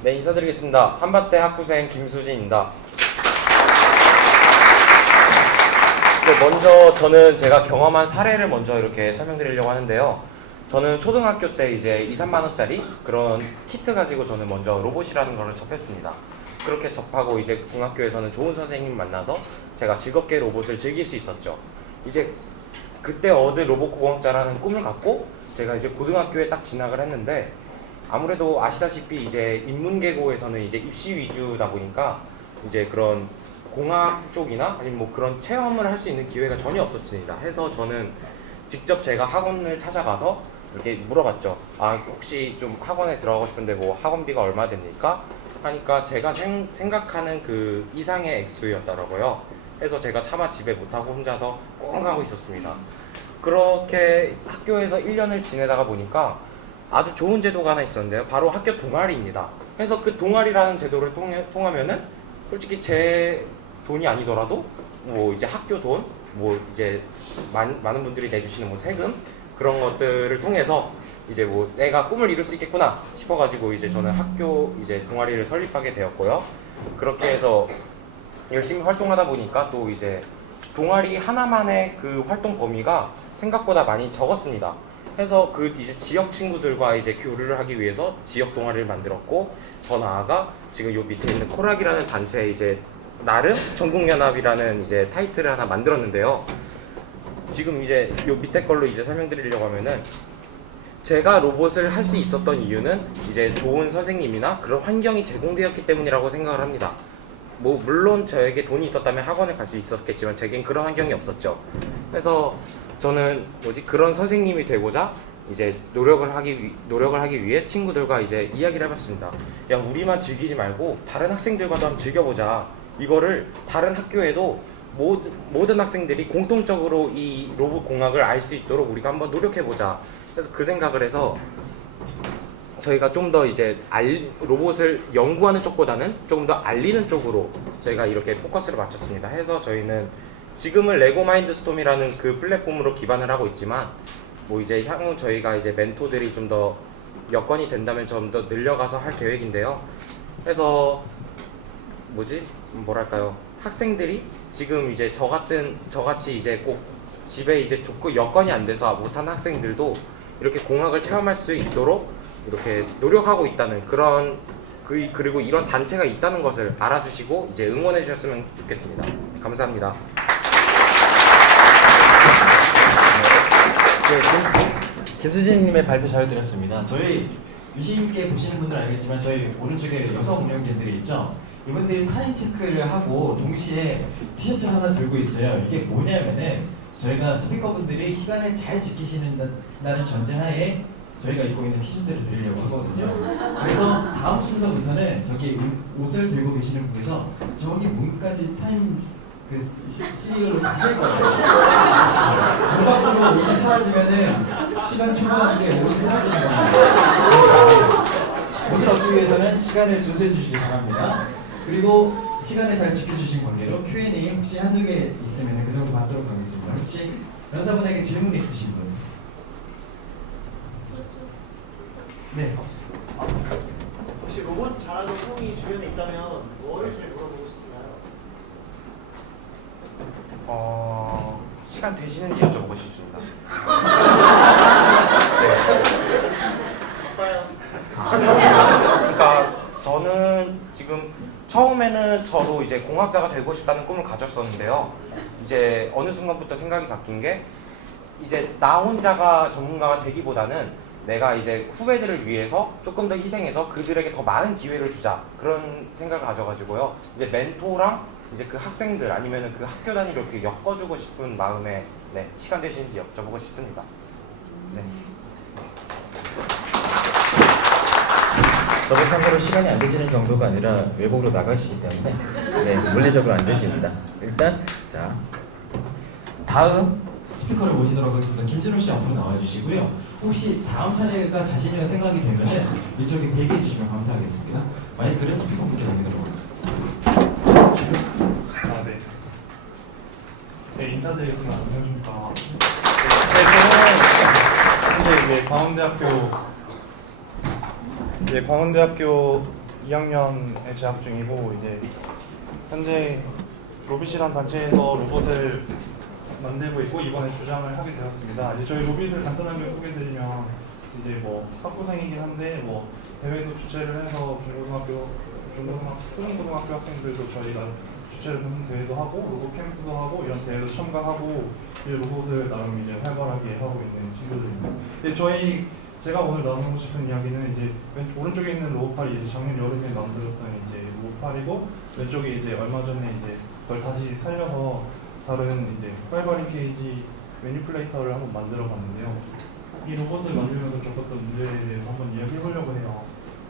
네, 인사드리겠습니다. 한밭대 학부생 김수진입니다. 먼저 저는 제가 경험한 사례를 먼저 이렇게 설명드리려고 하는데요. 저는 초등학교 때 이제 2, 3만 원짜리 그런 키트 가지고 저는 먼저 로봇이라는 거를 접했습니다. 그렇게 접하고 이제 중학교에서는 좋은 선생님 만나서 제가 즐겁게 로봇을 즐길 수 있었죠. 이제 그때 얻은 로봇공학자라는 꿈을 갖고 제가 이제 고등학교에 딱 진학을 했는데, 아무래도 아시다시피 이제 인문계고에서는 이제 입시 위주다 보니까 이제 그런 공학 쪽이나 아니면 뭐 그런 체험을 할 수 있는 기회가 전혀 없었습니다. 해서 저는 직접 제가 학원을 찾아가서 이렇게 물어봤죠. 아, 혹시 좀 학원에 들어가고 싶은데 뭐 학원비가 얼마 됩니까? 하니까 제가 생각하는 그 이상의 액수였더라고요. 해서 제가 차마 집에 못하고 혼자서 꽁 하고 있었습니다. 그렇게 학교에서 1년을 지내다가 보니까 아주 좋은 제도가 하나 있었는데요. 바로 학교 동아리입니다. 그래서 그 동아리라는 제도를 통하면은 솔직히 제 돈이 아니더라도 뭐 이제 학교 돈, 뭐 이제 많은 분들이 내주시는 뭐 세금 그런 것들을 통해서 이제 뭐 내가 꿈을 이룰 수 있겠구나 싶어가지고 이제 저는 학교 이제 동아리를 설립하게 되었고요. 그렇게 해서 열심히 활동하다 보니까 또 이제 동아리 하나만의 그 활동 범위가 생각보다 많이 적었습니다. 해서 그 이제 지역 친구들과 이제 교류를 하기 위해서 지역 동아리를 만들었고, 더 나아가 지금 요 밑에 있는 코락이라는 단체에 이제 나름 전국연합이라는 이제 타이틀을 하나 만들었는데요. 지금 이제 요 밑에 걸로 이제 설명드리려고 하면은, 제가 로봇을 할 수 있었던 이유는 이제 좋은 선생님이나 그런 환경이 제공되었기 때문이라고 생각을 합니다. 뭐 물론 저에게 돈이 있었다면 학원을 갈 수 있었겠지만 제겐 그런 환경이 없었죠. 그래서 저는 그런 선생님이 되고자 이제 노력을 하기 위해 친구들과 이제 이야기를 해봤습니다. 야, 우리만 즐기지 말고 다른 학생들과도 한번 즐겨보자. 이거를 다른 학교에도 모든 학생들이 공통적으로 이 로봇 공학을 알 수 있도록 우리가 한번 노력해보자. 그래서 그 생각을 해서 저희가 좀 더 이제 로봇을 연구하는 쪽보다는 조금 더 알리는 쪽으로 저희가 이렇게 포커스를 맞췄습니다. 해서 저희는 지금은 레고 마인드스톰이라는 그 플랫폼으로 기반을 하고 있지만, 뭐 이제 향후 저희가 이제 멘토들이 좀 더 여건이 된다면 좀 더 늘려가서 할 계획인데요. 해서 뭐랄까요, 학생들이 지금 이제 저같이 이제 꼭 집에 이제 좋고 여건이 안 돼서 못하는 학생들도 이렇게 공학을 체험할 수 있도록 이렇게 노력하고 있다는 그리고 이런 단체가 있다는 것을 알아주시고 이제 응원해 주셨으면 좋겠습니다. 감사합니다. 네, 김수진님의 발표 잘 들었습니다. 저희 유심있게 보시는 분들은 알겠지만 저희 오른쪽에 여성 운영진들이 있죠. 이분들이 타임 체크를 하고 동시에 티셔츠를 하나 들고 있어요. 이게 뭐냐면은 저희가 스피커분들이 시간을 잘 지키시는다는 전제하에 저희가 입고 있는 티셔츠를 드리려고 하거든요. 그래서 다음 순서부터는 저기 옷을 들고 계시는 분께서 저기 문까지 타임 시리얼로 가실 거예요. 문 밖으로 옷이 사라지면은 시간 초과한 게 옷이 사라지는 겁니다. 옷을 얻기 위해서는 시간을 준수해 주시기 바랍니다. 그리고 시간을 잘 지켜주신 관계로 Q&A 혹시 한두 개 있으면 그 정도 받도록 하겠습니다. 혹시 연사분에게 질문 있으신 분? 네. 혹시 로봇 잘하는 형이 주변에 있다면 뭐를 제일 물어보고 싶나요? 시간 되시는지 여쭤보고 싶습니다. 바빠요. 그러니까 저는 지금 처음에는 저도 이제 공학자가 되고 싶다는 꿈을 가졌었는데요. 이제 어느 순간부터 생각이 바뀐 게, 이제 나 혼자가 전문가가 되기보다는 내가 이제 후배들을 위해서 조금 더 희생해서 그들에게 더 많은 기회를 주자, 그런 생각을 가져가지고요. 이제 멘토랑 이제 그 학생들 아니면은 그 학교 단위로 이렇게 엮어주고 싶은 마음에 시간 되시는지 여쭤보고 싶습니다. 네. 저번 참고로 시간이 안 되시는 정도가 아니라 외국으로 나가시기 때문에 물리적으로 안 되십니다. 일단 자 다음 스피커를 모시도록 하겠습니다. 김진호 씨 앞으로 나와주시고요. 혹시 다음 사례가 자신의 생각이 되면은 이쪽에 대기해 주시면 감사하겠습니다. 마이크를 스피커 분께 넘기도록 하겠습니다. 네. 네, 인사드리겠습니다. 안녕하십니까. 저는 현재 이제 광운대학교 2학년에 재학 중이고 이제 현재 로빗이란 단체에서 로봇을 만들고 있고 이번에 주장을 하게 되었습니다. 이제 저희 로빗을 간단하게 소개드리면 이제 뭐 학부생이긴 한데 뭐 대회도 주최를 해서 초중고등학교 학생들도 저희가 주최를 하는 대회도 하고 로봇 캠프도 하고 이런 대회도 참가하고 이제 로봇을 나름 이제 활발하게 하고 있는 친구들입니다. 제가 오늘 나누고 싶은 이야기는 이제 오른쪽에 있는 로봇팔이 이제 작년 여름에 만들었던 이제 로봇팔이고 왼쪽에 이제 얼마 전에 이제 그걸 다시 살려서 다른 이제 파이버링 케이지 매니플레이터를 한번 만들어 봤는데요. 이 로봇을 만들면서 겪었던 문제에 대해서 한번 이야기해 보려고 해요.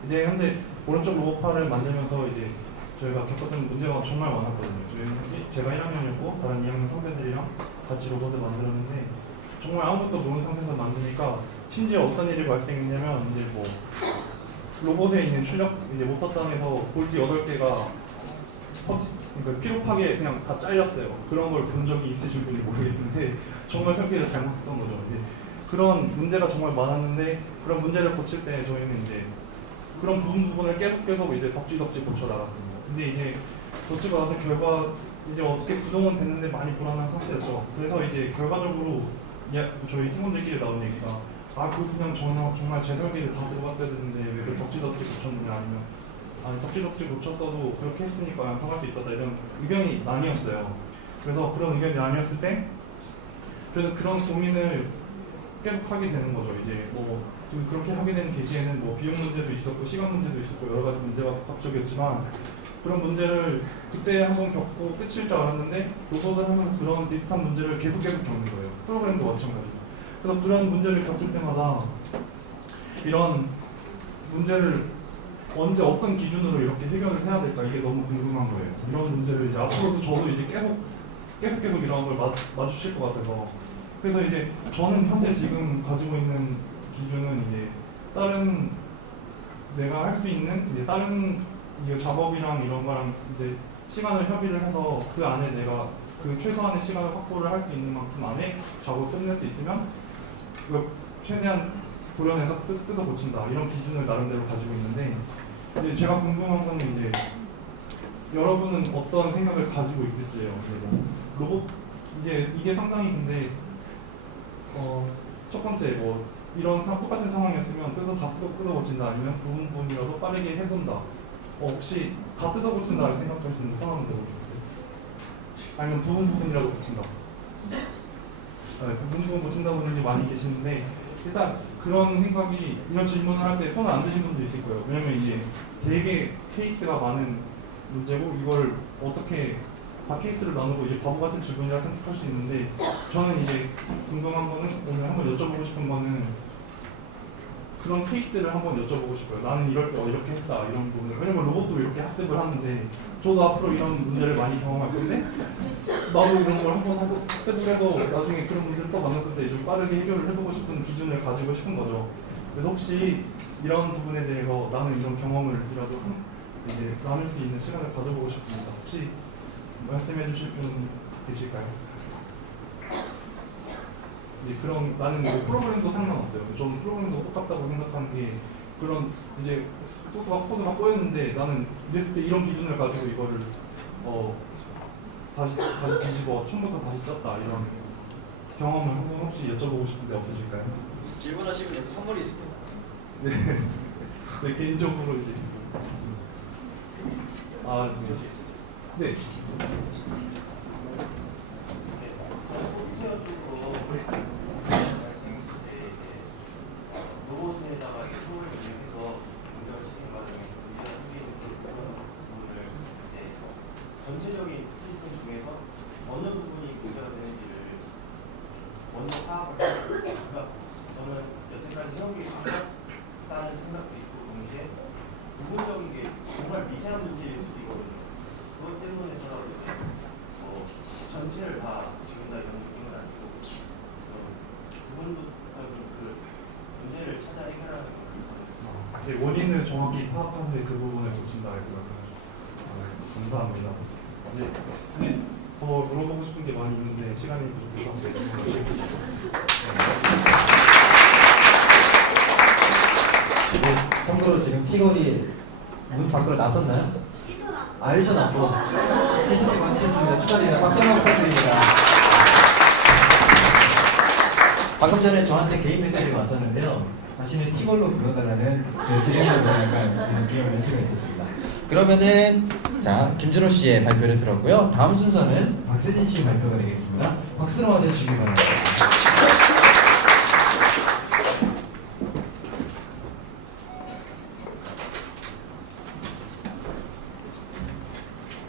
이제 현재 오른쪽 로봇팔을 만들면서 이제 저희가 겪었던 문제가 정말 많았거든요. 제가 1학년이었고 다른 2학년 선배들이랑 같이 로봇을 만들었는데 정말 아무것도 모르는 상태에서 만드니까 심지어 어떤 일이 발생했냐면 이제 뭐 로봇에 있는 출력 이제 모터단에서 볼트 8개가 그러니까 피로파게 그냥 다 잘렸어요. 그런 걸 본 적이 있으신 분이 모르겠는데 정말 설계를 잘못했던 거죠. 이제 그런 문제가 정말 많았는데 그런 문제를 고칠 때 저희는 이제 그런 부분을 계속 이제 덕지덕지 고쳐 나갔습니다. 근데 이제 고치고 나서 결과 이제 어떻게 구동은 됐는데 많이 불안한 상태였죠. 그래서 이제 결과적으로 저희 팀원들끼리 나온 얘기가 그거 그냥 정말 제 설계를 다 들어갔어야 되는데 왜 그 덕지덕지 고쳤느냐 아니면 덕지덕지 고쳤어도 그렇게 했으니까 양성할 수 있었다 이런 의견이 나뉘었어요. 그래서 그런 의견이 나뉘었을 때 그래서 그런 고민을 계속 하게 되는 거죠. 이제 뭐 그렇게 하게 된 계기에는 뭐 비용 문제도 있었고 시간 문제도 있었고 여러 가지 문제가 복합적이었지만 그런 문제를 그때 한번 겪고 끝일 줄 알았는데 로봇을 하면 그런 비슷한 문제를 계속 겪는 거예요. 프로그램도 마찬가지고. 그래서 그런 문제를 겪을 때마다 이런 문제를 언제 어떤 기준으로 이렇게 해결을 해야 될까 이게 너무 궁금한 거예요. 이런 문제를 이제 앞으로도 저도 이제 계속 이런 걸 마주칠 것 같아서 그래서 이제 저는 현재 지금 가지고 있는 기준은 이제 다른 내가 할 수 있는 이제 다른 이제 작업이랑 이런 거랑 이제 시간을 협의를 해서 그 안에 내가 그 최소한의 시간을 확보를 할 수 있는 만큼 안에 작업을 끝낼 수 있으면 최대한 도려내서 뜯어 고친다 이런 기준을 나름대로 가지고 있는데 이제 제가 궁금한 거는 이제 여러분은 어떤 생각을 가지고 있을지예요. 로봇 이게 상당히 근데 첫 번째 뭐 이런 똑같은 상황이었으면 다 뜯어 고친다 아니면 부분이라도 빠르게 해본다. 혹시 다 뜯어 고친다 이렇게 생각하시는 상황은 모르겠어요. 아니면 부분이라도 고친다. 부분 고친다 분들이 많이 계시는데 일단 그런 생각이 이런 질문을 할 때 손 안 드신 분도 있을 거예요. 왜냐면 이제 되게 케이스가 많은 문제고 이걸 어떻게 다 케이스를 나누고 이제 바보 같은 질문이라 생각할 수 있는데 저는 이제 궁금한 거는 오늘 한번 여쭤보고 싶은 거는 그런 케이스를 한번 여쭤보고 싶어요. 나는 이럴 때 이렇게 했다 이런 부분을. 왜냐면 로봇도 이렇게 학습을 하는데 저도 앞으로 이런 문제를 많이 경험할 건데 나도 이런 걸 한번 학습을 해서 나중에 그런 문제를 또 만났을 때 좀 빠르게 해결을 해보고 싶은 기준을 가지고 싶은 거죠. 그래서 혹시 이런 부분에 대해서 나는 이런 경험을이라도 이제 나눌 수 있는 시간을 가져보고 싶습니다. 혹시 말씀해 주실 분 계실까요? 이제 그런 나는 뭐 프로그램도 상관없어요. 좀 프로그램도 똑같다고 생각하는 게 그런 이제 코드가 꼬였는데 나는 이랬을 때 이런 기준을 가지고 이거를 다시 뒤집어 처음부터 다시 짰다 이런 경험을 한번 혹시 여쭤보고 싶은데 없으실까요? 질문하시면 여기 선물이 있습니다. 네. 네 개인적으로 이제 네. 로봇에다가 프로그램을 입력해서 동작을 시키는 과정에 우리가 생기는 부분을 전체적인 시스템 중에서 어느 부분이 문제가 되는지를 먼저 파악을 하고 저는 여태까지 해오기 강력다는 생각도 있고 동시에 부분적인 게 정말 미세한 문제일 수도 있거든요. 그것 때문에 저는 전체를 다 지운다 이런 느낌은 아니고 부분적인 그 문제를 찾아 해결하는 거예요. 원인을 정확히 파악하는데 그 부분을 고친다 이거라고. 감사합니다. 네. 더 물어보고 싶은 게 많이 있는데 시간이 부족해서 참고로 지금 티거리 문 밖으로 나섰나요? 아, 1초 남고. 티셔츠 만드셨습니다. 축하드립니다. 박수 한번 부탁드립니다. 방금 전에 저한테 개인 메시지가 왔었는데요. 다시는 티걸로 불러달라는 질문을 약간 귀여운 멘트가 있었습니다. 그러면은 자, 김준호 씨의 발표를 들었고요. 다음 순서는 박세진 씨 발표가 되겠습니다. 박수로 맞아주시기 바랍니다.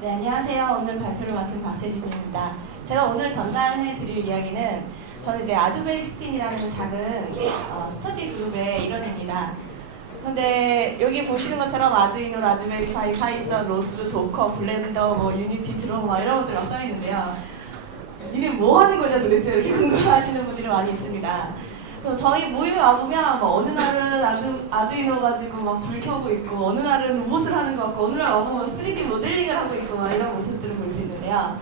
네, 안녕하세요. 오늘 발표를 맡은 박세진입니다. 제가 오늘 전달해 드릴 이야기는 저는 이제 아드베리 스핀이라는 작은 스터디 그룹의 일원입니다. 근데 여기 보시는 것처럼 아두이노, 라즈베리 파이, 파이썬, 로스, 도커, 블렌더, 뭐 유니티, 드럼 뭐 이런 것들 막 써 있는데요. 니네 뭐 하는 거냐 도대체 이렇게 궁금해하시는 분들이 많이 있습니다. 그래서 저희 모임에 와보면 뭐 어느 날은 아두이노 가지고 막 불 켜고 있고 어느 날은 로봇을 하는 것 같고 어느 날 와보면 3D 모델링을 하고 있고 막 이런 모습들을 볼 수 있는데요.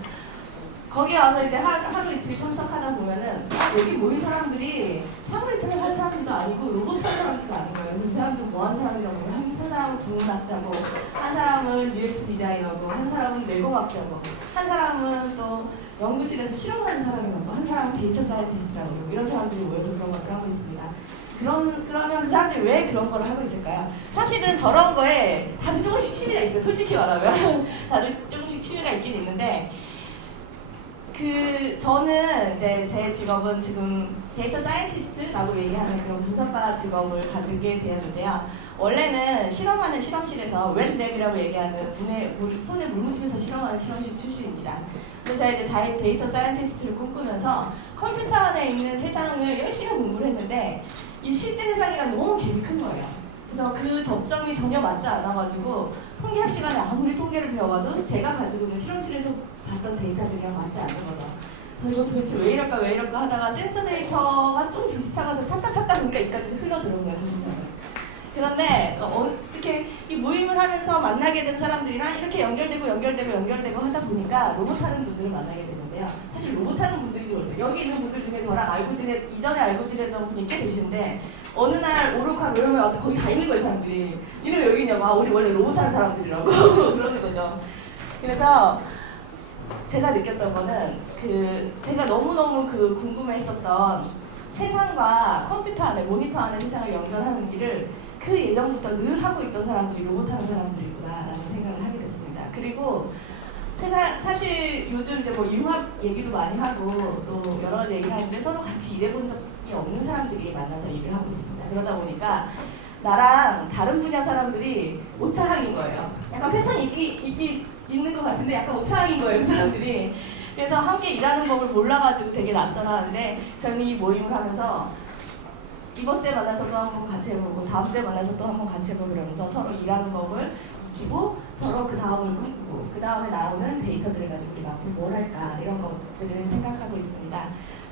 거기 와서 이제 하루 이틀 참석하다 보면은 여기 모인 사람들이 사물리터를 한 사람들도 아니고 로봇 한 사람들도 아닌 거예요. 그래서 그 사람들 뭐 하는 사람이라고 하면 한 사람은 국문학자고 한 사람은 UX 디자이너고 한 사람은 내공학자고 한 사람은 또 연구실에서 실험하는 사람이라고 한 사람은 데이터 사이언티스트라고 이런 사람들이 모여서 그런 것을 하고 있습니다. 그러면 그 사람들이 왜 그런 걸 하고 있을까요? 사실은 저런 거에 다들 조금씩 취미가 있어요. 솔직히 말하면 다들 조금씩 취미가 있긴 있는데 저는 이제 제 직업은 지금 데이터 사이언티스트라고 얘기하는 그런 분석가 직업을 가지게 되었는데요. 원래는 실험하는 실험실에서 웹랩이라고 얘기하는 손에 물 묻히면서 실험하는 실험실 출신입니다. 근데 제가 이제 데이터 사이언티스트를 꿈꾸면서 컴퓨터 안에 있는 세상을 열심히 공부를 했는데 이 실제 세상이랑 너무 갭이 큰 거예요. 그래서 그 접점이 전혀 맞지 않아가지고 통계학 시간에 아무리 통계를 배워봐도 제가 가지고 있는 실험실에서 봤던 데이터들이랑 맞지 않는 거죠. 그래서 이거 도대체 왜 이럴까 하다가 센서 데이터가 좀 비슷하면서 찾다 보니까 여기까지 흘러들어온 거예요. 그런데 이렇게 이 모임을 하면서 만나게 된 사람들이랑 이렇게 연결되고 하다 보니까 로봇하는 분들을 만나게 되는데요. 사실 로봇하는 분들이 여기 있는 분들 중에 저랑 이전에 알고 지냈던 분이 꽤 계시는데 어느 날 오르카 로열에 왔다 거기 다 있는 거예요 사람들이. 이는 여기 있냐고. 아, 우리 원래 로봇하는 사람들이라고 그러는 거죠. 그래서 제가 느꼈던 거는 제가 너무너무 궁금해했었던 세상과 컴퓨터 안에 모니터 안에 세상을 연결하는 일을 그 예전부터 늘 하고 있던 사람들이 로봇하는 사람들이구나라는 생각을 하게 됐습니다. 그리고 사실 요즘 이제 뭐 융합 얘기도 많이 하고 또 여러 가지 얘기를 하는데 서로 같이 일해본 적이 없는 사람들이 만나서 일을 하고 있습니다. 그러다 보니까 나랑 다른 분야 사람들이 오차항인 거예요. 약간 패턴이 있는 것 같은데 약간 오차항인 거예요, 그 사람들이. 그래서 함께 일하는 법을 몰라가지고 되게 낯설어하는데 저는 이 모임을 하면서 이번 주에 만나서 또 한번 같이 해보고 다음 주에 만나서 또 한번 같이 해보고 그러면서 서로 일하는 법을 익히고 서로 그 다음을 꿈꾸고 그 다음에 나오는 데이터들을 가지고 우리가 앞으로 뭘 할까 이런 것들을 생각하고 있습니다.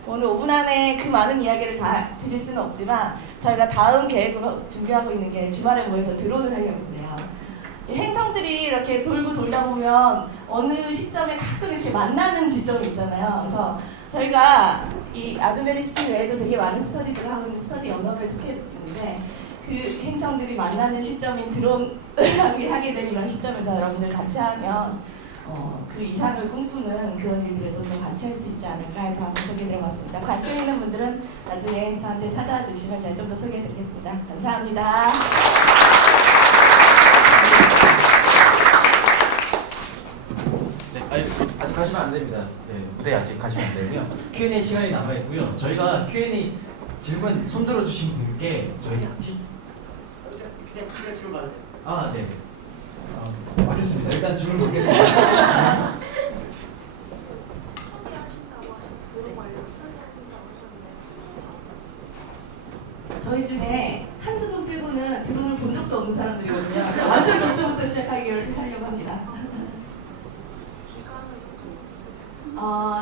오늘 5분 안에 그 많은 이야기를 다 드릴 수는 없지만 저희가 다음 계획으로 준비하고 있는 게 주말에 모여서 드론을 하려고 해요. 행성들이 이렇게 돌고 돌다 보면 어느 시점에 가끔 이렇게 만나는 지점이 있잖아요. 그래서 저희가 이 아드베리 스핀 외에도 되게 많은 스터디들을 하고 있는 스터디 언어를 속해 있는데 그 행성들이 만나는 시점인 드론을 하게 된 이런 시점에서 여러분들 같이 하면 그 이상을 꿈꾸는 그런 일들을 좀 더 같이 할 수 있지 않을까 해서 한번 소개해드려봤습니다. 관심 있는 분들은 나중에 저한테 찾아와 주시면 제가 좀 더 소개해드리겠습니다. 감사합니다. 네, 아직 가시면 안 됩니다. 네, 무대 아직 가시면 안 되고요. Q&A 시간이 남아 있고요. 저희가 Q&A 질문 손들어 주신 분께 저희가 그냥 질문 받으세요. 아, 네. 맞겠습니다. 일단 질문 받겠습니다. 저희 중에 한두 분 빼고는 드론을 본 적도 없는 사람들이거든요. 완전 기초부터 시작하기를 하려고 합니다.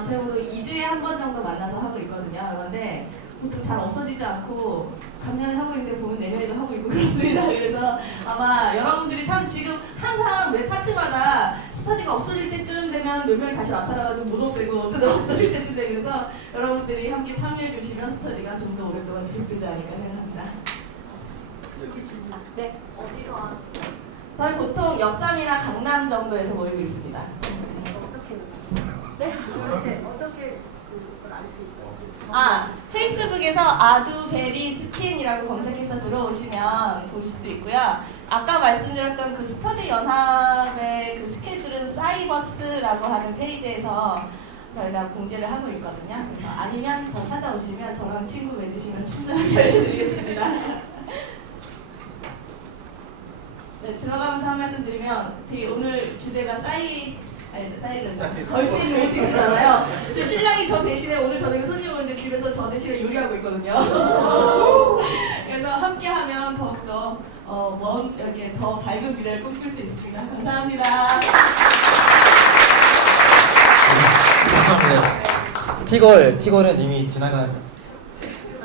제가 2주에 한 번 정도 만나서 하고 있거든요. 그런데 보통 잘 없어지지 않고 작년에 하고 있는데 보면 내년에도 하고 있고 그렇습니다. 그래서 아마 여러분들이 참 지금 항상 매 파트마다 스터디가 없어질 때쯤 되면 몇 명이 다시 나타나가지고 못 없애고 또 없어질 때쯤 되면서 여러분들이 함께 참여해 주시면 스터디가 좀 더 오랫동안 지속되지 않을까 생각합니다. 네. 어디서 저희 보통 역삼이나 강남 정도에서 모이고 있습니다. 어떻게 네? 어떻게 그걸 알 수 있어요? 아, 페이스북에서 아두베리 스킨이라고 검색해서 들어오시면 보실 수 있고요. 아까 말씀드렸던 그 스터디 연합의 그 스케줄은 사이버스라고 하는 페이지에서 저희가 공지를 하고 있거든요. 그래서 아니면 저 찾아오시면 저랑 친구 맺으시면 친절하게 알려드리겠습니다. 네, 들어가면서 한 말씀 드리면 되게 오늘 주제가 걸스인 로보틱스잖아요. 근데 신랑이 저 대신에 오늘 저녁에 손님 오는데 집에서 저 대신에 요리하고 있거든요. 그래서 함께하면 더욱더 이렇게 더 밝은 미래를 꿈꿀 수 있습니다. 감사합니다. 감사합니다. 티걸은 이미 지나간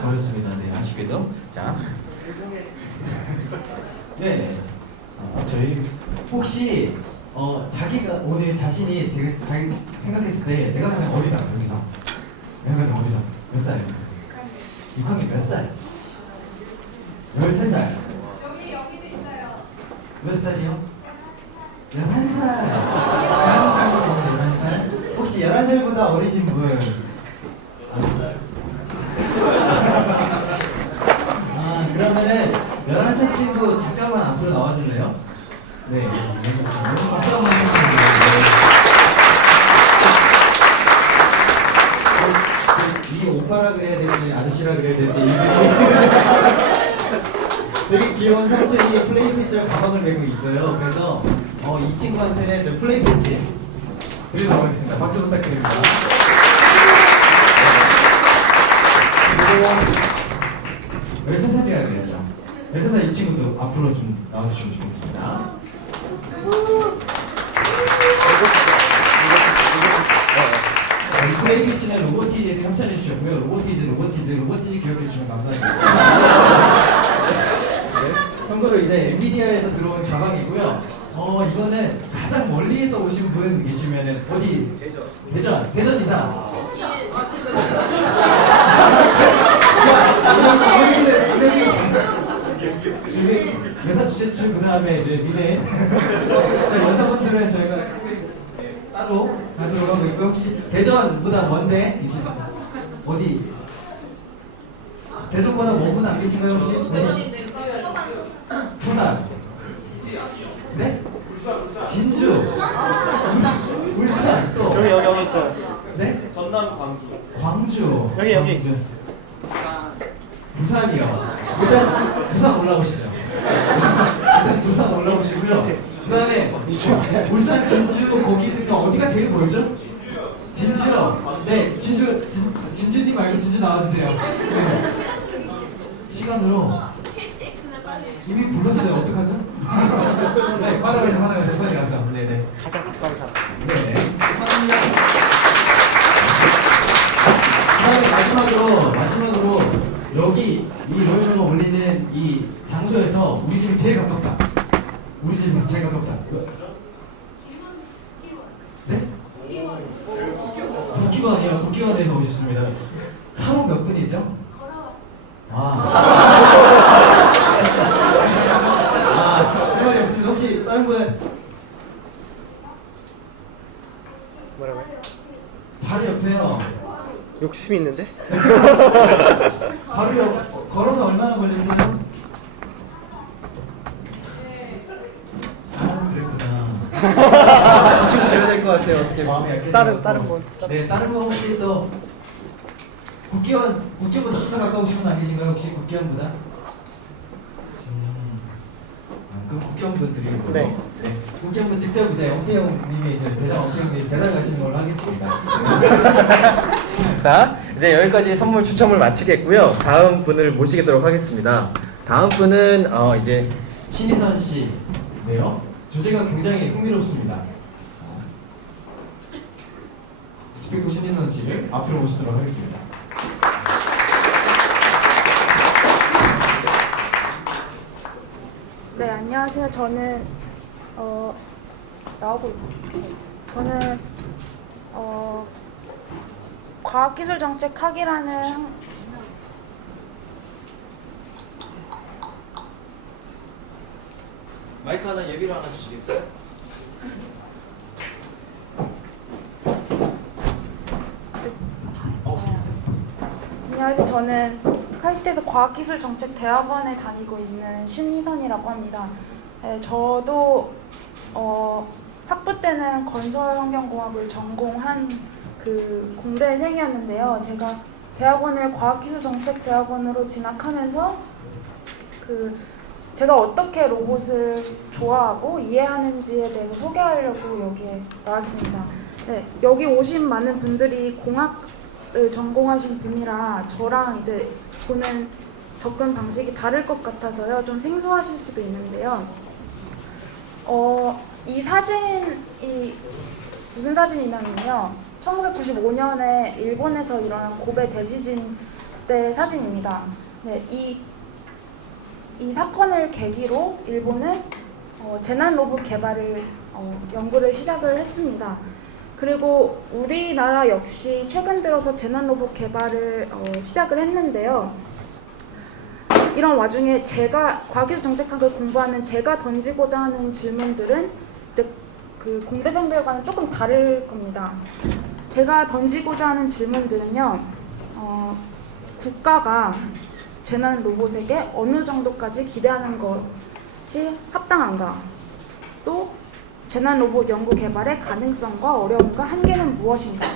거였습니다. 네, 아쉽게도. 자, 네, 저희 혹시 자기가 오늘 자신이 지금 자기 생각했을 때 내가 가장 어리다 여기서 내가 가장 어리다 몇 살? 6학년 몇 살? 13살. 여기도 있어요. 몇 살이요? 11살. 11살. 혹시 11살보다 어리신 분? 그러면은 11살 친구 잠깐만 앞으로 나와줄래요? 네. 박수 한번 해주세요. 이게 오빠라 그래야 되지 아저씨라 그래야 되지 되게 귀여운 삼촌이 플레이 패치와 가방을 메고 있어요. 그래서 이 친구한테는 저 플레이 패치 드리도록 하겠습니다. 박수 부탁드립니다. 그리고 13살이라 그래야죠. 13살 이 친구도 앞으로 좀 나와주시면 좋겠습니다. 플레이 패치는 로보티즈에서 협찬해 주셨고요. 로보티즈 기억해 주시면 감사합니다. 참고로 이제 엔비디아에서 들어온 가방이고요. 이거는 가장 멀리에서 오신 분 계시면은 어디? 대전 이사. 매사추세츠 그 다음에 이제 미네. 자, 여자분들은 저희가 따로 가도록 하고 있고요. 혹시 대전보다 먼데 어디? 대전보다 먼 분 안 계신가요 혹시? 네. 부산. 네? 진주. 울산 또. 여기 있어요. 네? 전남 광주. 광주. 여기. 광주. 부산이요. 일단 부산 올라오시죠. 일단 부산 올라오시고요. 그다음에 울산, 진주, 거기 등은 어디가 제일 보이죠? 진주요. 네, 진주님 말고 진주 나와주세요. 네. 시간으로 이미 불렀어요. 어떡하죠? 네, 받아가세요. 빨리 가서. 네네. 가장 가까운 사람. 네. 그다음에 마지막으로 여기 이 로이로가 올리는 이 장소에서 우리 집이 제일 가깝다. 네? 국기관이요. 국기관에서 오셨습니다. 차로 몇 분이죠? 그런 없습니다. 혹시 다른 분? 뭐라고요? 바로 옆에요. 욕심이 있는데? 바로 걸어서 얼마나 걸렸어요? 그랬구나. 지금 돼야 될 것 같아요. 어떻게 마음이 약해서. 다른 분. 네, 다른 분 혹시 또 국기원보다 좀 더 가까우신 분 안 계신가요? 혹시 국기원보다? 그럼 국기원분 드리는 걸로. 네. 국기원분 직접 이제 엄태영님이 이제 대장 엄태영님 배달 가시는 걸로 하겠습니다. 자, 이제 여기까지 선물 추첨을 마치겠고요. 다음 분을 모시도록 하겠습니다. 다음 분은 이제 신희선 씨네요. 주제가 굉장히 흥미롭습니다. 스피커 신희선 씨를 앞으로 모시도록 하겠습니다. 네, 안녕하세요. 저는 저는 과학기술정책학이라는 마이크 하나 예비로 하나 주시겠어요? 안녕하세요. 저는 카이스트에서 과학기술정책대학원에 다니고 있는 신희선이라고 합니다. 네, 저도 학부 때는 건설환경공학을 전공한 그 공대생이었는데요. 제가 대학원을 과학기술정책대학원으로 진학하면서 제가 어떻게 로봇을 좋아하고 이해하는지에 대해서 소개하려고 여기에 나왔습니다. 네, 여기 오신 많은 분들이 공학을 전공하신 분이라 저랑 이제 보는 접근 방식이 다를 것 같아서요. 좀 생소하실 수도 있는데요. 이 사진이 무슨 사진이냐면요. 1995년에 일본에서 일어난 고베 대지진 때 사진입니다. 네, 이 사건을 계기로 일본은 재난 로봇 개발을 연구를 시작을 했습니다. 그리고 우리나라 역시 최근 들어서 재난 로봇 개발을 시작을 했는데요. 이런 와중에 제가 과학기술정책학을 공부하는 제가 던지고자 하는 질문들은 이제 그 공대생들과는 조금 다를 겁니다. 제가 던지고자 하는 질문들은요, 국가가 재난 로봇에게 어느 정도까지 기대하는 것이 합당한가? 또 재난 로봇 연구 개발의 가능성과 어려움과 한계는 무엇인가?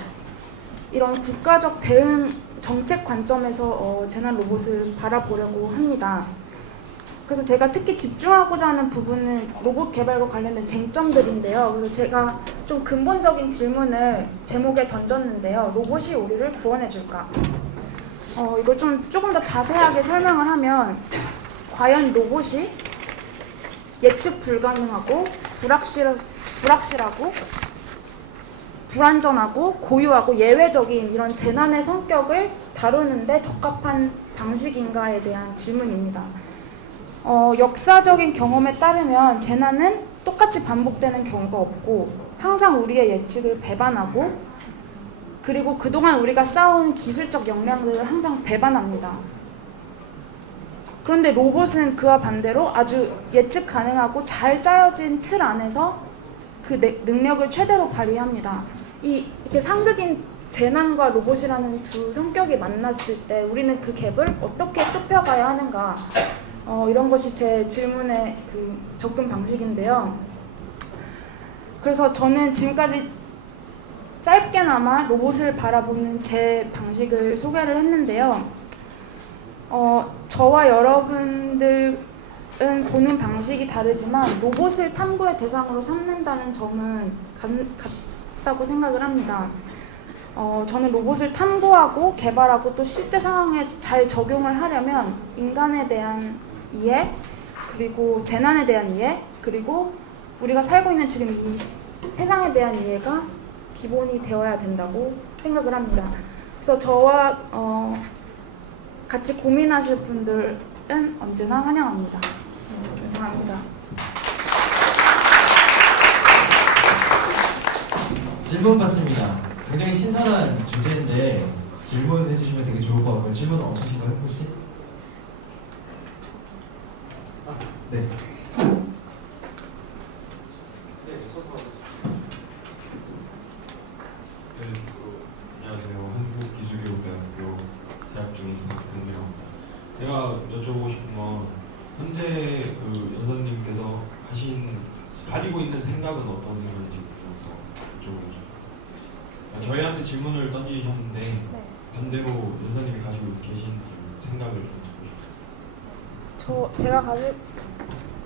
이런 국가적 대응 정책 관점에서 재난 로봇을 바라보려고 합니다. 그래서 제가 특히 집중하고자 하는 부분은 로봇 개발과 관련된 쟁점들인데요. 그래서 제가 좀 근본적인 질문을 제목에 던졌는데요. 로봇이 우리를 구원해 줄까? 이걸 조금 더 자세하게 설명을 하면 과연 로봇이 예측 불가능하고 불확실하고 불안전하고 고유하고 예외적인 이런 재난의 성격을 다루는데 적합한 방식인가에 대한 질문입니다. 역사적인 경험에 따르면 재난은 똑같이 반복되는 경우가 없고 항상 우리의 예측을 배반하고 그리고 그동안 우리가 쌓아온 기술적 역량들을 항상 배반합니다. 그런데 로봇은 그와 반대로 아주 예측 가능하고 잘 짜여진 틀 안에서 그 능력을 최대로 발휘합니다. 이렇게 상극인 재난과 로봇이라는 두 성격이 만났을 때 우리는 그 갭을 어떻게 좁혀가야 하는가, 이런 것이 제 질문의 그 접근 방식인데요. 그래서 저는 지금까지 짧게나마 로봇을 바라보는 제 방식을 소개를 했는데요. 저와 여러분들은 보는 방식이 다르지만 로봇을 탐구의 대상으로 삼는다는 점은 같다고 생각을 합니다. 저는 로봇을 탐구하고 개발하고 또 실제 상황에 잘 적용을 하려면 인간에 대한 이해, 그리고 재난에 대한 이해, 그리고 우리가 살고 있는 지금 이 세상에 대한 이해가 기본이 되어야 된다고 생각을 합니다. 그래서 저와 같이 고민하실 분들은 언제나 환영합니다. 감사합니다. 질문 받습니다. 굉장히 신선한 주제인데 질문해 주시면 되게 좋을 것 같고요. 질문 없으신가요, 혹시? 네. 안녕하세요. 한국기술교육대학교 재학 중인 박근대입니다. 제가 여쭤보고 싶은 건 현재 그 연사님께서 가지고 있는 생각은 어떤 생각인지 여쭤보고 싶어요. 저희한테 질문을 던지셨는데 반대로 연사님이 가지고 계신 생각을 좀 듣고 싶어요.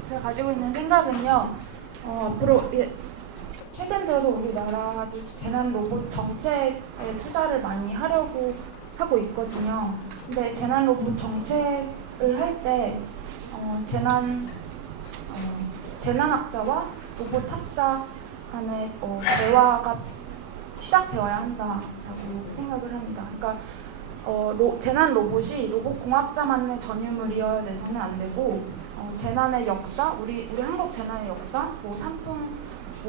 제가 가지고 있는 생각은요. 앞으로 최근 들어서 우리나라도 재난 로봇 정책에 투자를 많이 하려고 하고 있거든요. 근데 재난 로봇 정책을 할 때 재난학자와 로봇 학자 간의 대화가 시작되어야 한다라고 생각을 합니다. 그러니까 재난 로봇이 로봇 공학자만의 전유물이어야 돼서는 안 되고 재난의 역사, 우리 한국 재난의 역사,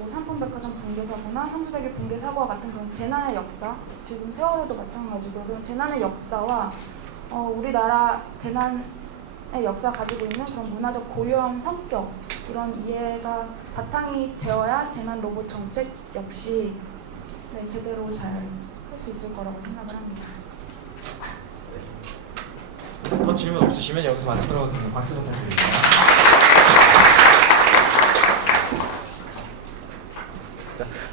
상품백화점 붕괴 사고나 성수대교 붕괴 사고와 같은 그런 재난의 역사, 지금 세월호도 마찬가지고 그런 재난의 역사와 우리나라 재난의 역사 가지고 있는 그런 문화적 고유한 성격, 이런 이해가 바탕이 되어야 재난 로봇 정책 역시 네, 제대로 잘 할 수 있을 거라고 생각을 합니다. 더 질문 없으시면 여기서 마치도록 하겠습니다. 박수 부탁드립니다.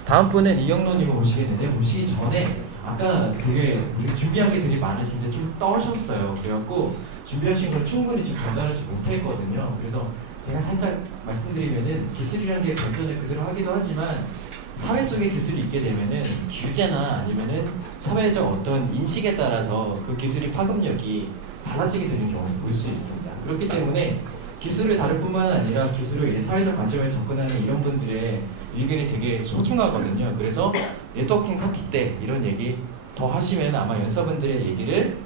다음 분은 이영로님을 모시겠는데 모시기 전에 아까 되게 준비한 게 되게 많으신데 좀 떠셨어요. 그래갖고 준비하신 걸 충분히 좀 전달하지 못했거든요. 그래서 제가 살짝 말씀드리면은 기술이라는 게 발전을 그대로 하기도 하지만 사회 속에 기술이 있게 되면은 규제나 아니면은 사회적 어떤 인식에 따라서 그 기술이 파급력이 달라지게 되는 경우를 볼 수 있습니다. 그렇기 때문에 기술을 다룰 뿐만 아니라 기술을 이제 사회적 관점에서 접근하는 이런 분들의 의견이 되게 소중하거든요. 그래서 네트워킹 파티 때 이런 얘기 더 하시면 아마 연사분들의 얘기를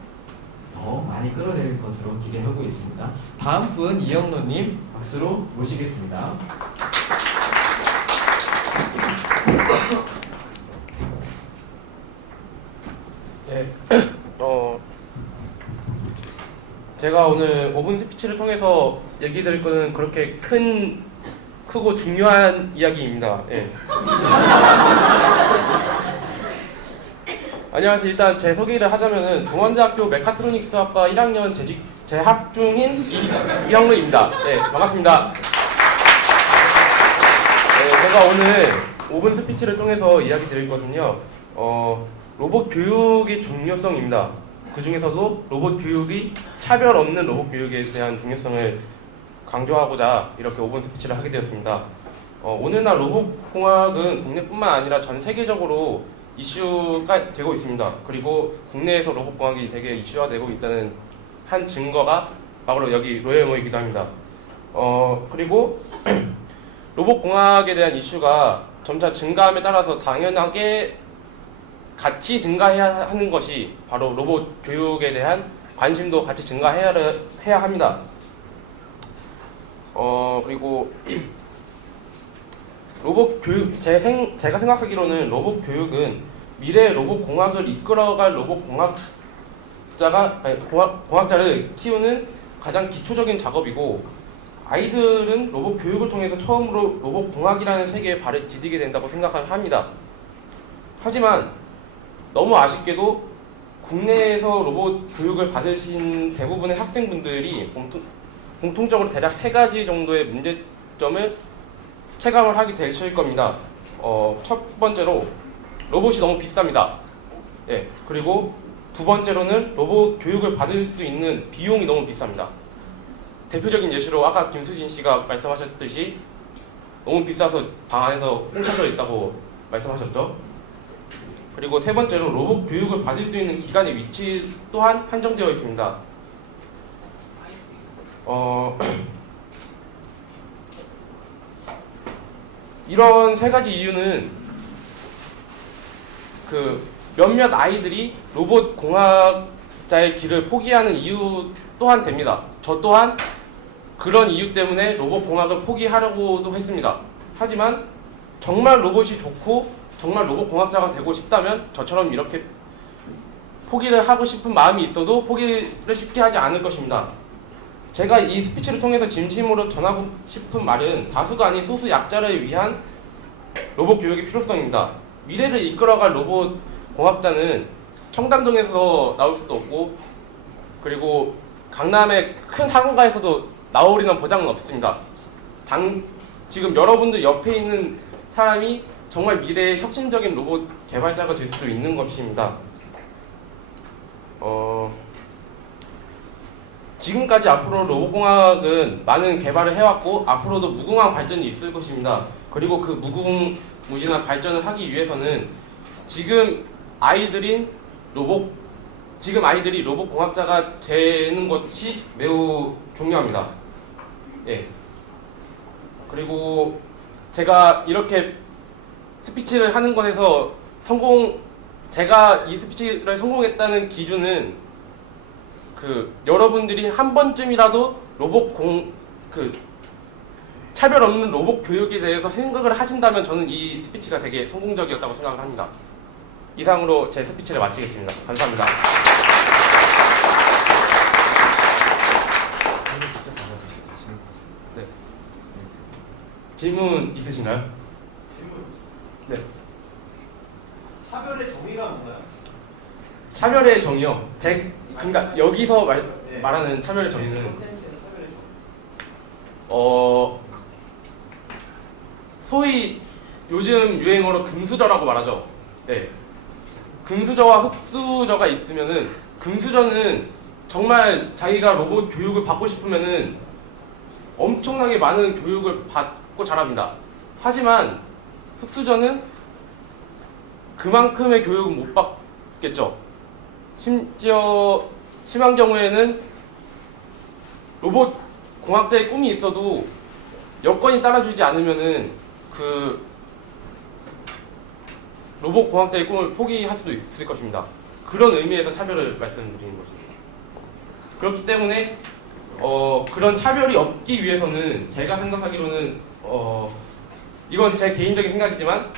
더 많이 끌어낼 것으로 기대하고 있습니다. 다음 분 이영로님 박수로 모시겠습니다. 네, 제가 오늘 5분 스피치를 통해서 얘기 드릴 거는 그렇게 크고 중요한 이야기입니다. 예. 안녕하세요. 일단 제 소개를 하자면은 동원대학교 메카트로닉스학과 1학년 재학 중인 이영로입니다. 네, 반갑습니다. 네, 제가 오늘 5분 스피치를 통해서 이야기 드릴 것은요. 로봇 교육의 중요성입니다. 그 중에서도 로봇 교육이 차별 없는 로봇 교육에 대한 중요성을 강조하고자 이렇게 5분 스피치를 하게 되었습니다. 오늘날 로봇 공학은 국내뿐만 아니라 전 세계적으로 이슈가 되고 있습니다. 그리고 국내에서 로봇 공학이 되게 이슈화되고 있다는 한 증거가 바로 여기 로얄모이기도 합니다. 그리고 로봇 공학에 대한 이슈가 점차 증가함에 따라서 당연하게 같이 증가해야 하는 것이 바로 로봇 교육에 대한 관심도 같이 증가해야 합니다. 그리고 로봇 교육, 제가 생각하기로는 로봇 교육은 미래 로봇 공학을 이끌어갈 로봇 공학자를 키우는 가장 기초적인 작업이고, 아이들은 로봇 교육을 통해서 처음으로 로봇 공학이라는 세계에 발을 디디게 된다고 생각을 합니다. 하지만 너무 아쉽게도 국내에서 로봇 교육을 받으신 대부분의 학생분들이 공통적으로 대략 3가지 정도의 문제점을 체감을 하게 되실 겁니다. 첫 번째로 로봇이 너무 비쌉니다. 예, 그리고 두 번째로는 로봇 교육을 받을 수 있는 비용이 너무 비쌉니다. 대표적인 예시로 아까 김수진 씨가 말씀하셨듯이 너무 비싸서 방 안에서 꽁쳐져 있다고 말씀하셨죠. 그리고 세 번째로 로봇 교육을 받을 수 있는 기관의 위치 또한 한정되어 있습니다. 이런 3가지 이유는 몇몇 아이들이 로봇 공학자의 길을 포기하는 이유 또한 됩니다. 저 또한 그런 이유 때문에 로봇 공학을 포기하려고도 했습니다. 하지만 정말 로봇이 좋고 정말 로봇 공학자가 되고 싶다면 저처럼 이렇게 포기를 하고 싶은 마음이 있어도 포기를 쉽게 하지 않을 것입니다. 제가 이 스피치를 통해서 진심으로 전하고 싶은 말은 다수가 아닌 소수 약자를 위한 로봇 교육의 필요성입니다. 미래를 이끌어갈 로봇 공학자는 청담동에서 나올 수도 없고, 그리고 강남의 큰 학원가에서도 나오리는 보장은 없습니다. 지금 여러분들 옆에 있는 사람이 정말 미래의 혁신적인 로봇 개발자가 될 수 있는 것입니다. 지금까지 앞으로 로봇공학은 많은 개발을 해왔고 앞으로도 무궁한 발전이 있을 것입니다. 그리고 그 무궁무진한 발전을 하기 위해서는 지금 아이들이 로봇공학자가 되는 것이 매우 중요합니다. 예. 그리고 제가 이렇게 스피치를 하는 것에서 제가 이 스피치를 성공했다는 기준은 여러분들이 한 번쯤이라도 차별 없는 로봇 교육에 대해서 생각을 하신다면 저는 이 스피치가 되게 성공적이었다고 생각을 합니다. 이상으로 제 스피치를 마치겠습니다. 감사합니다. 직접 받아주시고 질문 받습니다. 네. 질문 있으신가요? 네. 차별의 정의가 뭔가요? 차별의 정의요. 그러니까 여기서 말하는 차별의 정의는 콘텐츠에서 차별의 정의. 소위 요즘 유행어로 금수저라고 말하죠. 네. 금수저와 흑수저가 있으면은 금수저는 정말 자기가 로봇 교육을 받고 싶으면은 엄청나게 많은 교육을 받고 자랍니다. 하지만 흑수저는 그만큼의 교육은 못 받겠죠. 심지어 심한 경우에는 로봇 공학자의 꿈이 있어도 여건이 따라주지 않으면은 그 로봇 공학자의 꿈을 포기할 수도 있을 것입니다. 그런 의미에서 차별을 말씀드리는 것입니다. 그렇기 때문에 그런 차별이 없기 위해서는 제가 생각하기로는 이건 제 개인적인 생각이지만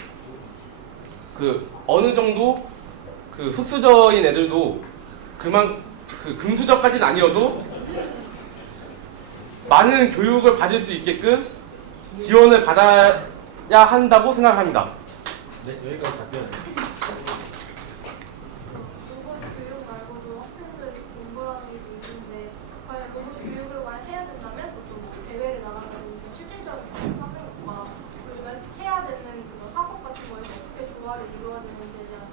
그 어느 정도 그 흑수저인 애들도 그 금수저까지는 아니어도 많은 교육을 받을 수 있게끔 지원을 받아야 한다고 생각합니다. 네, 여기까지 답변. 로봇 교육 말고도 학생들이 공부라는 게 있는데 과연 로봇 교육을 많이 해야 된다면 어떤 뭐 대회를 나간다든지 실질적인 상대국과 우리가 해야 되는 그런 학업 같은 거에서 어떻게 조화를 이루어야 되는지에 대한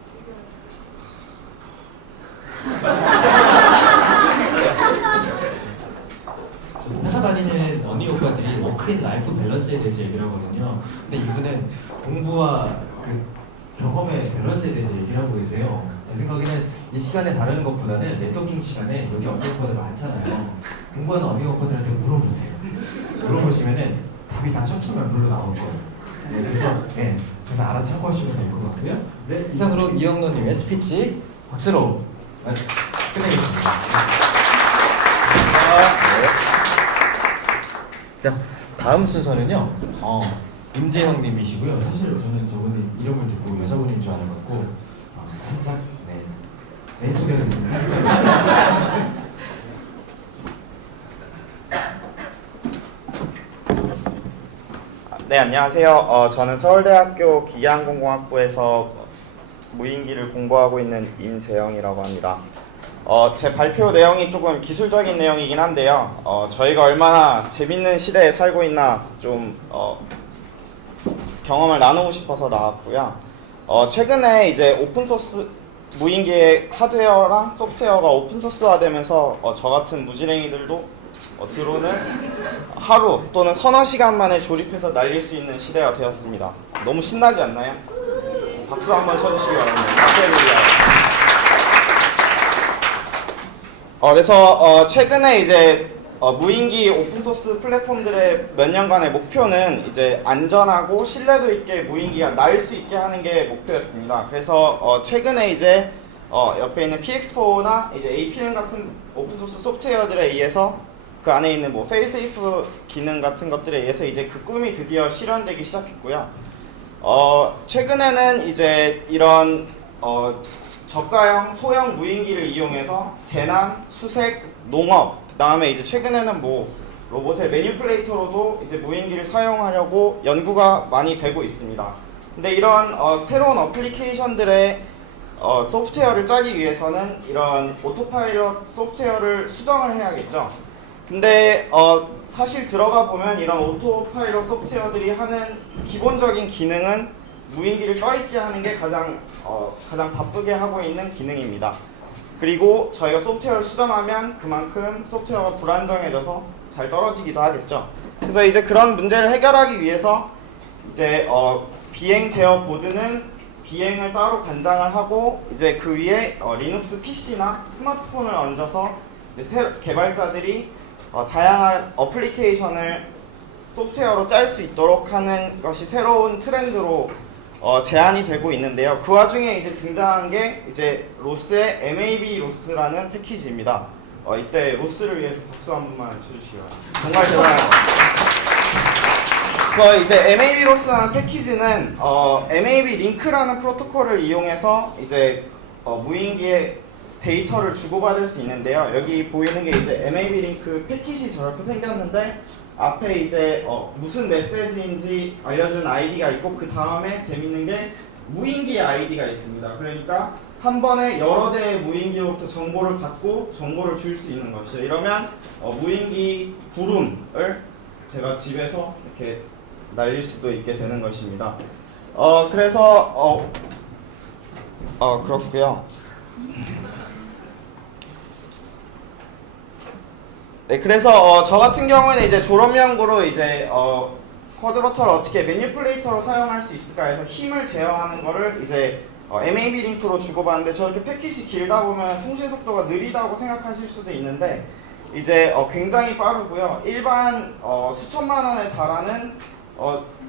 저도 회사 다니는 언니 오빠들이 워크인 라이프 밸런스에 대해서 얘기를 하거든요. 근데 이분은 공부와 그 경험의 밸런스에 대해서 얘기를 하고 계세요. 제 생각에는 이 시간에 다루는 것보다는 네트워킹 시간에 여기 언니 오빠들 많잖아요. 공부하는 언니 오빠들한테 물어보세요. 물어보시면은 답이 다 천차만별로 나올 거예요. 그래서 알아서 참고하시면 될 것 같고요. 네, 이상으로 이영노님의 스피치 박수로 끝내겠습니다. 자, 다음 순서는요. 임재영님이시고요. 사실 저는 저분의 이름을 듣고 여자분인 줄 알아갖고 살짝 네 소개하겠습니다. 네, 안녕하세요. 저는 서울대학교 기계항공공학부에서 무인기를 공부하고 있는 임재영이라고 합니다. 제 발표 내용이 조금 기술적인 내용이긴 한데요. 저희가 얼마나 재밌는 시대에 살고 있나 좀 경험을 나누고 싶어서 나왔고요. 최근에 이제 오픈소스 무인기의 하드웨어랑 소프트웨어가 오픈소스화되면서 저 같은 무지랭이들도 드론을 하루 또는 서너 시간 만에 조립해서 날릴 수 있는 시대가 되었습니다. 너무 신나지 않나요? 박수 한번 쳐주시기 바랍니다. 그래서 최근에 이제 무인기 오픈소스 플랫폼들의 몇 년간의 목표는 이제 안전하고 신뢰도 있게 무인기가 날 수 있게 하는 게 목표였습니다. 그래서 최근에 이제 옆에 있는 PX4나 이제 APM 같은 오픈소스 소프트웨어들에 의해서 그 안에 있는 뭐 페일세이프 기능 같은 것들에 의해서 이제 그 꿈이 드디어 실현되기 시작했고요. 최근에는 이제 이런 저가형 소형 무인기를 이용해서 재난, 수색, 농업, 그 다음에 이제 최근에는 뭐 로봇의 매니플레이터로도 이제 무인기를 사용하려고 연구가 많이 되고 있습니다. 근데 이런 새로운 어플리케이션들의 소프트웨어를 짜기 위해서는 이런 오토파일럿 소프트웨어를 수정을 해야겠죠. 근데 사실 들어가 보면 이런 오토파일럿 소프트웨어들이 하는 기본적인 기능은 무인기를 떠있게 하는 게 가장 바쁘게 하고 있는 기능입니다. 그리고 저희가 소프트웨어를 수정하면 그만큼 소프트웨어가 불안정해져서 잘 떨어지기도 하겠죠. 그래서 이제 그런 문제를 해결하기 위해서 이제 비행 제어 보드는 비행을 따로 관장을 하고 이제 그 위에 리눅스 PC나 스마트폰을 얹어서 이제 개발자들이 다양한 어플리케이션을 소프트웨어로 짤 수 있도록 하는 것이 새로운 트렌드로 제안이 되고 있는데요. 그 와중에 이제 등장한 게 이제 로스의 MAB 로스라는 패키지입니다. 이때 로스를 위해서 박수 한 번만 쳐주시기 바랍니다. 정말 대단해요. 그래서 이제 MAB 로스라는 패키지는 MAB 링크라는 프로토콜을 이용해서 이제 무인기의 데이터를 주고받을 수 있는데요. 여기 보이는 게 이제 MAB 링크 패킷이 저렇게 생겼는데 앞에 이제 무슨 메시지인지 알려주는 아이디가 있고 그 다음에 재밌는 게 무인기의 아이디가 있습니다. 그러니까 한 번에 여러 대의 무인기로부터 정보를 받고 정보를 줄 수 있는 것이죠. 이러면 무인기 구름을 제가 집에서 이렇게 날릴 수도 있게 되는 것입니다. 그래서 그렇고요. 네, 그래서 저 같은 경우는 이제 졸업 연구로 이제 쿼드로터를 어떻게 매니플레이터로 사용할 수 있을까 해서 힘을 제어하는 거를 이제 MAB 링크로 주고받는데 저렇게 패킷이 길다 보면 통신 속도가 느리다고 생각하실 수도 있는데 이제 굉장히 빠르고요. 일반 수천만 원에 달하는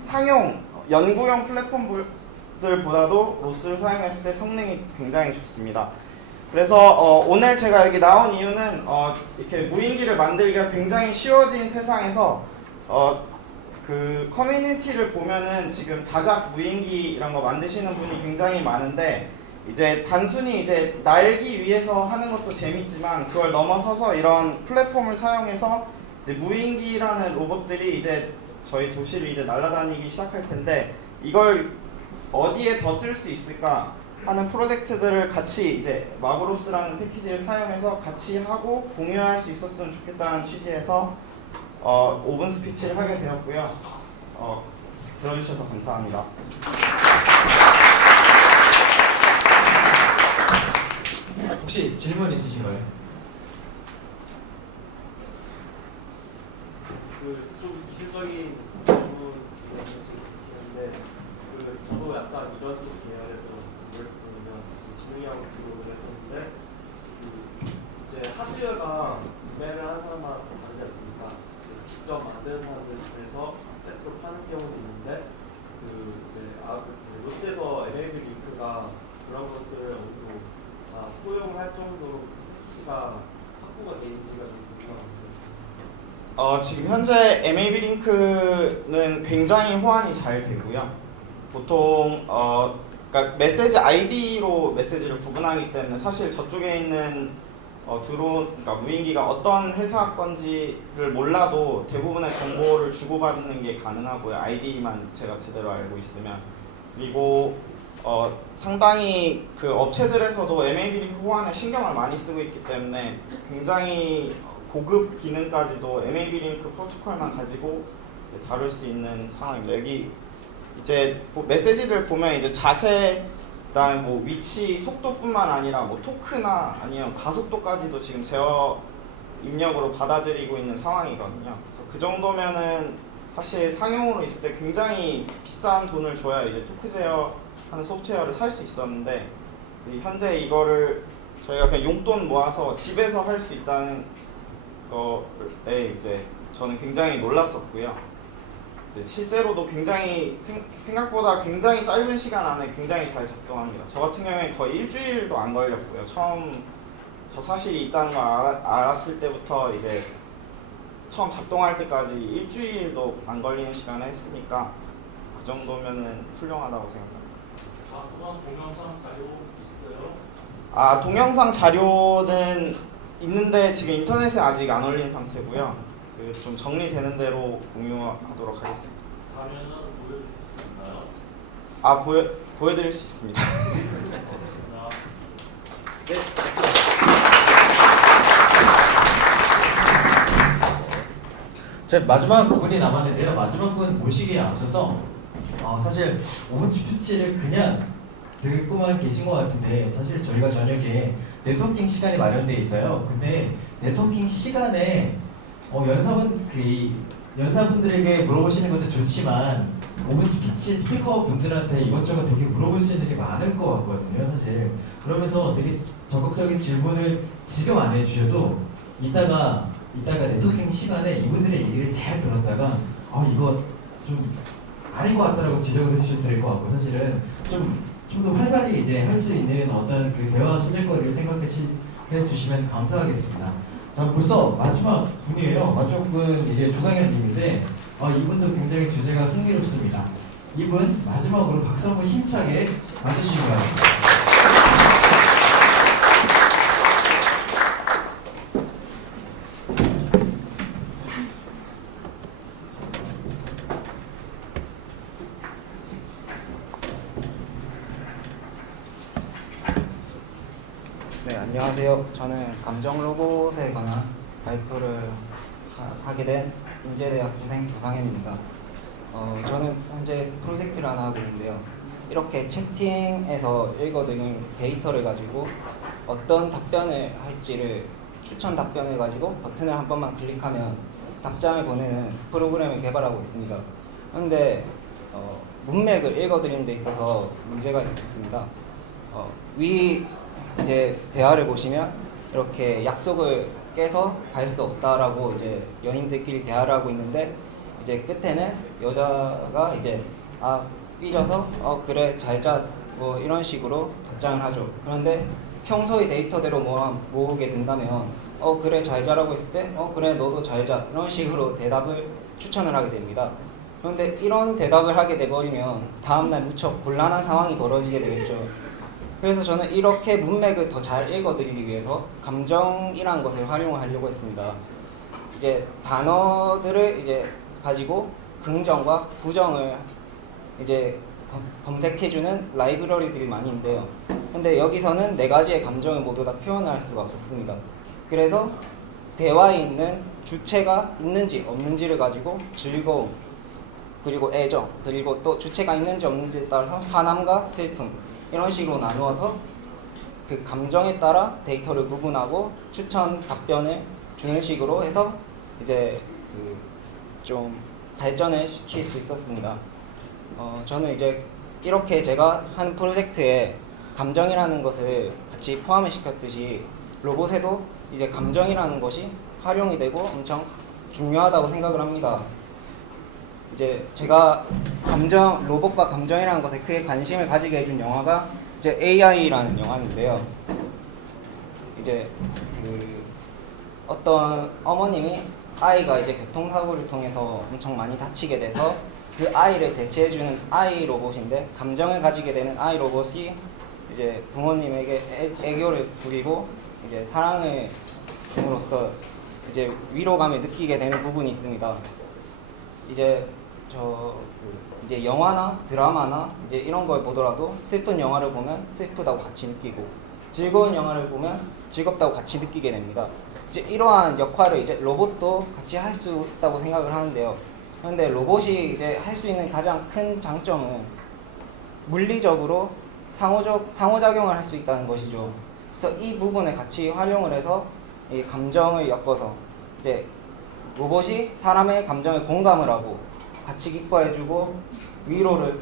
상용 연구용 플랫폼들보다도 로스를 사용했을 때 성능이 굉장히 좋습니다. 그래서 오늘 제가 여기 나온 이유는 이렇게 무인기를 만들기가 굉장히 쉬워진 세상에서 그 커뮤니티를 보면은 지금 자작 무인기 이런 거 만드시는 분이 굉장히 많은데 이제 단순히 이제 날기 위해서 하는 것도 재밌지만 그걸 넘어서서 이런 플랫폼을 사용해서 이제 무인기라는 로봇들이 이제 저희 도시를 이제 날아다니기 시작할 텐데 이걸 어디에 더 쓸 수 있을까 하는 프로젝트들을 같이 이제 마그로스라는 패키지를 사용해서 같이 하고 공유할 수 있었으면 좋겠다는 취지에서 오픈 스피치를 하게 되었고요. 들어주셔서 감사합니다. 혹시 질문 있으신가요? 좀 기술적인 부분인데 저도 약간 이런 쪽 계열에서 공부했었거든요. 진흥형 기록을 했었는데 이제 하드웨어가 구매를 하는 사람마다 다르지 않습니까? 직접 만드는 사람들에서 세트로 파는 경우도 있는데 이제 로스에서 MAB 링크가 그런 것들을 어느 정도 다 포용할 정도로 패키지가 확보가 되는지가 좀 궁금합니다. 지금 현재 MAB 링크는 굉장히 호환이 잘 되고요. 보통 그러니까 메시지 아이디로 메시지를 구분하기 때문에 사실 저쪽에 있는 그러니까 무인기가 어떤 회사 건지를 몰라도 대부분의 정보를 주고받는 게 가능하고요. 아이디만 제가 제대로 알고 있으면. 그리고 상당히 그 업체들에서도 MAB 링크 호환에 신경을 많이 쓰고 있기 때문에 굉장히 고급 기능까지도 MAB 링크 프로토콜만 가지고 다룰 수 있는 상황입니다. 여기 이제 메시지들 보면 이제 자세, 그다음에 뭐 위치, 속도뿐만 아니라 뭐 토크나 아니면 가속도까지도 지금 제어 입력으로 받아들이고 있는 상황이거든요. 그래서 그 정도면은 사실 상용으로 있을 때 굉장히 비싼 돈을 줘야 이제 토크 제어하는 소프트웨어를 살 수 있었는데 현재 이거를 저희가 그냥 용돈 모아서 집에서 할 수 있다는 거에 이제 저는 굉장히 놀랐었고요. 실제로도 굉장히 생각보다 굉장히 짧은 시간 안에 굉장히 잘 작동합니다. 저 같은 경우에 거의 일주일도 안 걸렸고요. 처음 저 사실이 있다는 걸 알았을 때부터 이제 처음 작동할 때까지 일주일도 안 걸리는 시간에 했으니까 그 정도면은 훌륭하다고 생각합니다. 자소한 동영상 자료 있어요? 동영상 자료는 있는데 지금 인터넷에 아직 안 올린 상태고요. 좀 정리되는 대로 공유하도록 하겠습니다. 가면은 보여줄 수 있나요? 보여드릴 수 있습니다. 네. 제 마지막 분이 남았는데요. 마지막 분 모시기에 앞서서 사실 오픈 스피치를 그냥 듣고만 계신 것 같은데 사실 저희가 저녁에 네트워킹 시간이 마련돼 있어요. 근데 네트워킹 시간에 연사분들에게 물어보시는 것도 좋지만 오픈 스피치 스피커 분들한테 이것저것 되게 물어볼 수 있는 게 많을 것 같거든요, 사실. 그러면서 되게 적극적인 질문을 지금 안 해주셔도 이따가 네트워킹 시간에 이분들의 얘기를 잘 들었다가 이거 좀 아닌 것 같다라고 지적을 해주셔도 될 것 같고 사실은 좀 더 활발히 이제 할 수 있는 어떤 그 대화 소재거리를 생각해 주시면 감사하겠습니다. 자, 벌써 마지막 분이에요. 마지막 분 이제 조상현 님인데 이분도 굉장히 주제가 흥미롭습니다. 이분 마지막으로 박수 한번 힘차게 맞으시기 바랍니다. 안녕하세요. 저는 감정 로봇에 관한 발표를 하게 된 인제대학 부생 조상현입니다. 저는 현재 프로젝트를 하나 하고 있는데요. 이렇게 채팅에서 읽어드는 데이터를 가지고 어떤 답변을 할지를 추천 답변을 가지고 버튼을 한 번만 클릭하면 답장을 보내는 프로그램을 개발하고 있습니다. 그런데 문맥을 읽어드리는 데 있어서 문제가 있었습니다. 위 이제 대화를 보시면 이렇게 약속을 깨서 갈 수 없다라고 이제 연인들끼리 대화를 하고 있는데 이제 끝에는 여자가 이제 삐져서 그래 잘 자 뭐 이런 식으로 답장을 하죠. 그런데 평소의 데이터대로 모으게 된다면 그래 잘 자라고 했을 때 그래 너도 잘 자 이런 식으로 대답을 추천을 하게 됩니다. 그런데 이런 대답을 하게 돼버리면 다음날 무척 곤란한 상황이 벌어지게 되겠죠. 그래서 저는 이렇게 문맥을 더 잘 읽어드리기 위해서 감정이라는 것을 활용하려고 했습니다. 이제 단어들을 이제 가지고 긍정과 부정을 이제 검색해주는 라이브러리들이 많이 있는데요. 근데 여기서는 4가지의 감정을 모두 다 표현할 수가 없었습니다. 그래서 대화에 있는 주체가 있는지 없는지를 가지고 즐거움, 그리고 애정, 그리고 또 주체가 있는지 없는지에 따라서 화남과 슬픔 이런 식으로 나누어서 그 감정에 따라 데이터를 구분하고 추천 답변을 주는 식으로 해서 이제 좀 발전을 시킬 수 있었습니다. 저는 이제 이렇게 제가 하는 프로젝트에 감정이라는 것을 같이 포함을 시켰듯이 로봇에도 이제 감정이라는 것이 활용이 되고 엄청 중요하다고 생각을 합니다. 이제 제가 로봇과 감정이라는 것에 크게 관심을 가지게 해준 영화가 이제 AI라는 영화인데요. 이제 어떤 어머님이 아이가 이제 교통사고를 통해서 엄청 많이 다치게 돼서 그 아이를 대체해주는 아이 로봇인데 감정을 가지게 되는 아이 로봇이 이제 부모님에게 애교를 부리고 이제 사랑을 줌으로써 이제 위로감을 느끼게 되는 부분이 있습니다. 이제 이제 영화나 드라마나 이제 이런 걸 보더라도 슬픈 영화를 보면 슬프다고 같이 느끼고 즐거운 영화를 보면 즐겁다고 같이 느끼게 됩니다. 이제 이러한 역할을 이제 로봇도 같이 할 수 있다고 생각을 하는데요. 그런데 로봇이 이제 할 수 있는 가장 큰 장점은 물리적으로 상호작용을 할 수 있다는 것이죠. 그래서 이 부분을 같이 활용을 해서 이 감정을 엮어서 이제 로봇이 사람의 감정에 공감을 하고 같이 기뻐해주고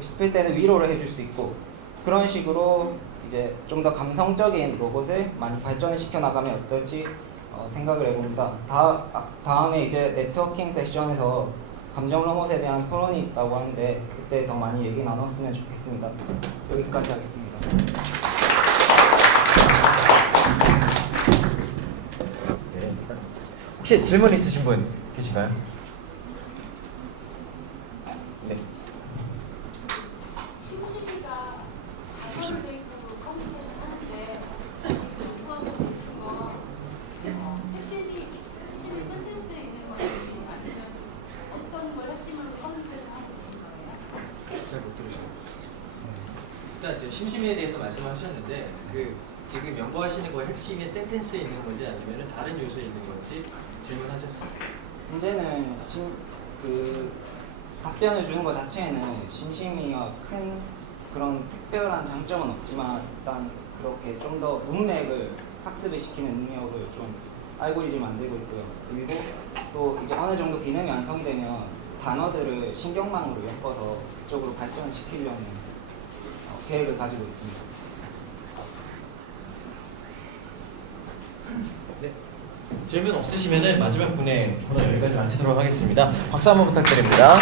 슬플 때는 위로를 해줄 수 있고 그런 식으로 이제 좀 더 감성적인 로봇을 많이 발전을 시켜 나가면 어떨지 생각을 해봅니다. 다음에 이제 네트워킹 세션에서 감정 로봇에 대한 토론이 있다고 하는데 그때 더 많이 얘기 나눴으면 좋겠습니다. 여기까지 하겠습니다. 네. 혹시 질문 있으신 분 계신가요? 네. 심심이가 단어를 데이터로 커뮤니케이션 하는데 지금 연구하고 계신 거 핵심이 센텐스에 있는 건지 아니면 어떤 걸 핵심으로 커뮤니케이션 하고 계신 거예요? 잘 못 들으셨어요. 일단 이제 심심이에 대해서 말씀하셨는데 지금 연구하시는 거 핵심이 센텐스에 있는 건지 아니면 다른 요소에 있는 건지 질문하셨습니다. 문제는 답변을 주는 것 자체에는 심심이가 큰 그런 특별한 장점은 없지만 일단 그렇게 좀 더 문맥을 학습을 시키는 능력을 좀 알고리즘 만들고 있고요. 그리고 또 이제 어느 정도 기능이 완성되면 단어들을 신경망으로 엮어서 그쪽으로 발전시키려는 계획을 가지고 있습니다. 네. 질문 없으시면 마지막 분의 코너 여기까지 마치도록 하겠습니다. 박수 한번 부탁드립니다.